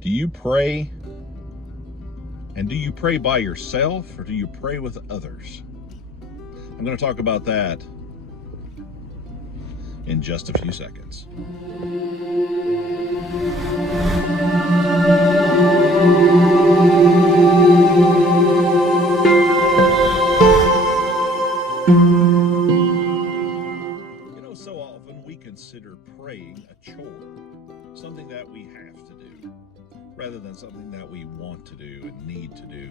Do you pray? And do you pray by yourself or do you pray with others? I'm going to talk about that in just a few seconds. So often we consider praying a chore, something that we have to do, rather than something that we want to do and need to do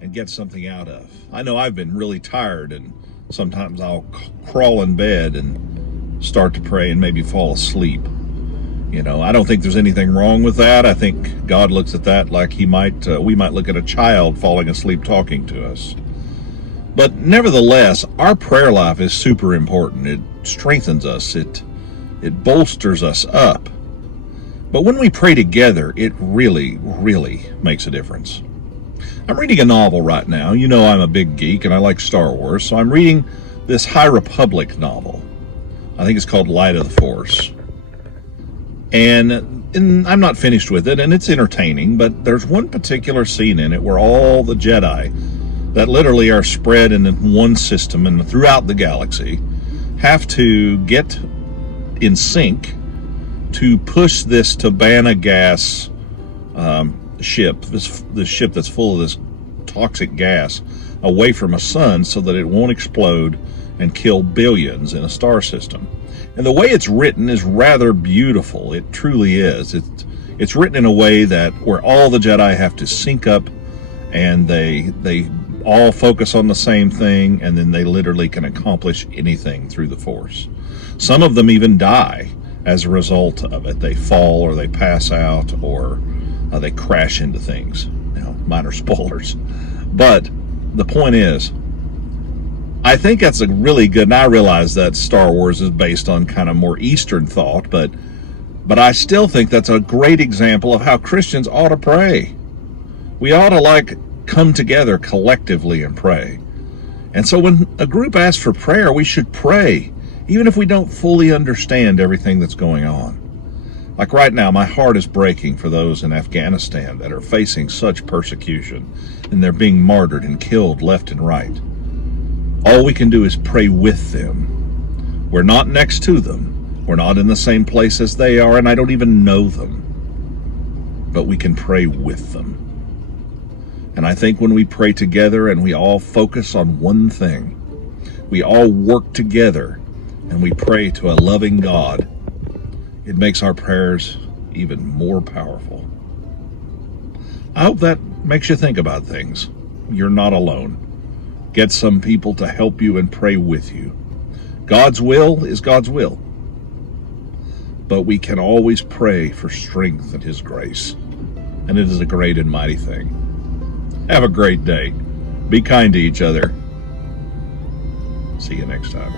and get something out of. I know I've been really tired, and sometimes I'll crawl in bed and start to pray and maybe fall asleep. I don't think there's anything wrong with that. I think God looks at that like we might look at a child falling asleep talking to us. But nevertheless, our prayer life is super important. It strengthens us. It bolsters us up. But when we pray together, it really, really makes a difference. I'm reading a novel right now. I'm a big geek and I like Star Wars, so I'm reading this High Republic novel. I think it's called Light of the Force. And I'm not finished with it, and it's entertaining, but there's one particular scene in it where all the Jedi that literally are spread in one system and throughout the galaxy have to get in sync to push this Tabana gas ship, this ship that's full of this toxic gas, away from a sun so that it won't explode and kill billions in a star system. And the way it's written is rather beautiful. It truly is. It's written in a way that where all the Jedi have to sync up and they all focus on the same thing, and then they literally can accomplish anything through the Force. Some of them even die as a result of it. They fall or they pass out or they crash into things. Minor spoilers. But the point is, I think that's a really good, and I realize that Star Wars is based on kind of more Eastern thought, but I still think that's a great example of how Christians ought to pray. We ought to come together collectively and pray. And so when a group asks for prayer, we should pray, even if we don't fully understand everything that's going on. Like right now, my heart is breaking for those in Afghanistan that are facing such persecution, and they're being martyred and killed left and right. All we can do is pray with them. We're not next to them. We're not in the same place as they are, and I don't even know them. But we can pray with them. And I think when we pray together and we all focus on one thing, we all work together and we pray to a loving God, it makes our prayers even more powerful. I hope that makes you think about things. You're not alone. Get some people to help you and pray with you. God's will is God's will. But we can always pray for strength and His grace. And it is a great and mighty thing. Have a great day. Be kind to each other. See you next time.